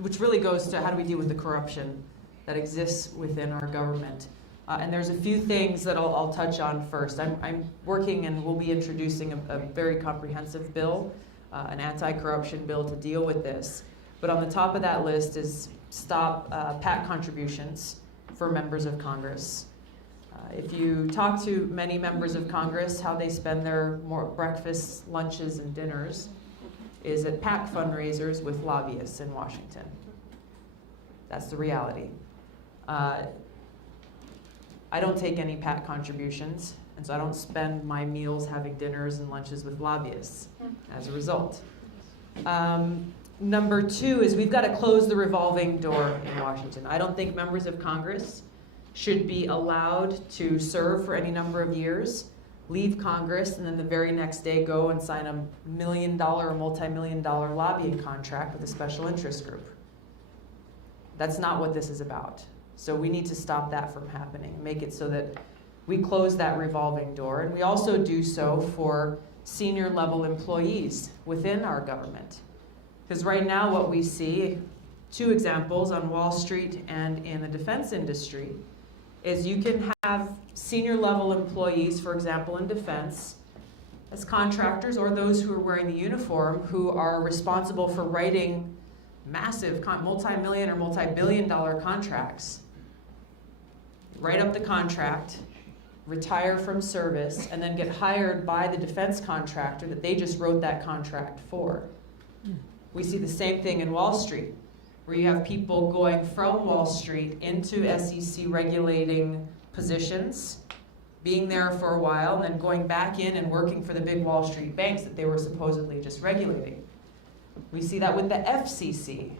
which really goes to how do we deal with the corruption that exists within our government. And there's a few things that I'll touch on first. I'm working and will be introducing a very comprehensive bill, an anti-corruption bill to deal with this. But on the top of that list is stop PAC contributions for members of Congress. If you talk to many members of Congress, how they spend their breakfasts, lunches, and dinners is at PAC fundraisers with lobbyists in Washington. That's the reality. I don't take any PAC contributions, and so I don't spend my meals having dinners and lunches with lobbyists as a result. Number two is we've got to close the revolving door in Washington. I don't think members of Congress should be allowed to serve for any number of years, leave Congress, and then the very next day go and sign $1 million or multi-million-dollar lobbying contract with a special interest group. That's not what this is about. So we need to stop that from happening, make it so that we close that revolving door. And we also do so for senior level employees within our government. Because right now what we see, two examples on Wall Street and in the defense industry, is you can have senior level employees, for example, in defense, as contractors or those who are wearing the uniform who are responsible for writing massive multi-million or multi-billion-dollar contracts. Write up the contract, retire from service, and then get hired by the defense contractor that they just wrote that contract for. We see the same thing in Wall Street, where you have people going from Wall Street into SEC regulating positions, being there for a while, and then going back in and working for the big Wall Street banks that they were supposedly just regulating. We see that with the FCC,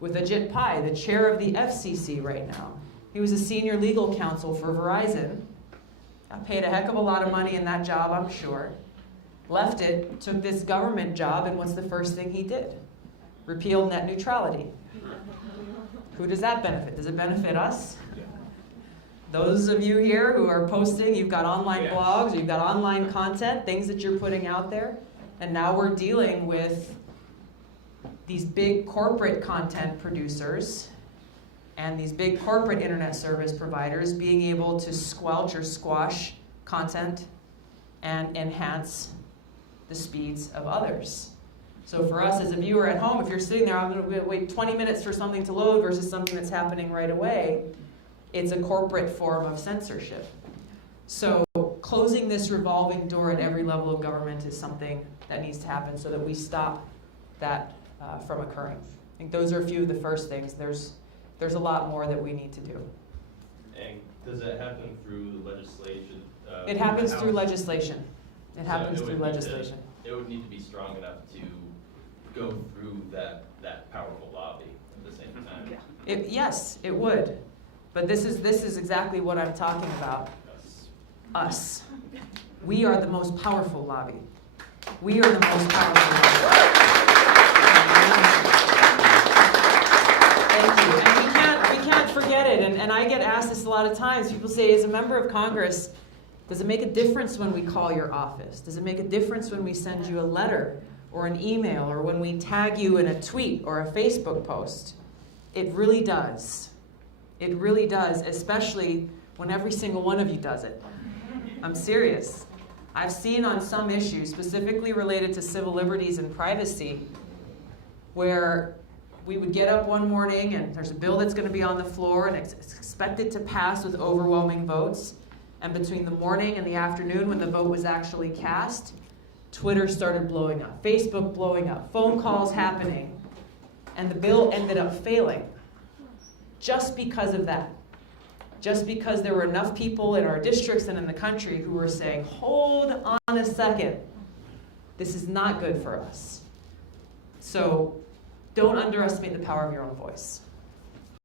with Ajit Pai, the chair of the FCC right now. He was a senior legal counsel for Verizon. Got paid a heck of a lot of money in that job, I'm sure. Left it, took this government job, and what's the first thing he did? Repealed net neutrality. Who does that benefit? Does it benefit us? Those of you here who are posting, you've got online blogs, you've got online content, things that you're putting out there, and now we're dealing with these big corporate content producers and these big corporate internet service providers being able to squelch or squash content and enhance the speeds of others. So for us as a viewer at home, if you're sitting there, I'm going to wait 20 minutes for something to load versus something that's happening right away, it's a corporate form of censorship. So closing this revolving door at every level of government is something that needs to happen so that we stop that from occurring. I think those are a few of the first things. There's a lot more that we need to do. And does that happen through legislation? It happens through legislation. It happens through legislation. It would need to be strong enough to go through that powerful lobby at the same time. Yes, it would. But this is exactly what I'm talking about. Us. We are the most powerful lobby. We are the most powerful lobby. Thank you. And we can't forget it. And I get asked this a lot of times. People say, as a member of Congress, does it make a difference when we call your office? Does it make a difference when we send you a letter or an email or when we tag you in a tweet or a Facebook post? It really does. It really does, especially when every single one of you does it. I'm serious. I've seen on some issues, specifically related to civil liberties and privacy, where we would get up one morning and there's a bill that's going to be on the floor and it's expected to pass with overwhelming votes. And between the morning and the afternoon when the vote was actually cast, Twitter started blowing up, Facebook blowing up, phone calls happening, and the bill ended up failing just because of that. Just because there were enough people in our districts and in the country who were saying, hold on a second, this is not good for us. So don't underestimate the power of your own voice.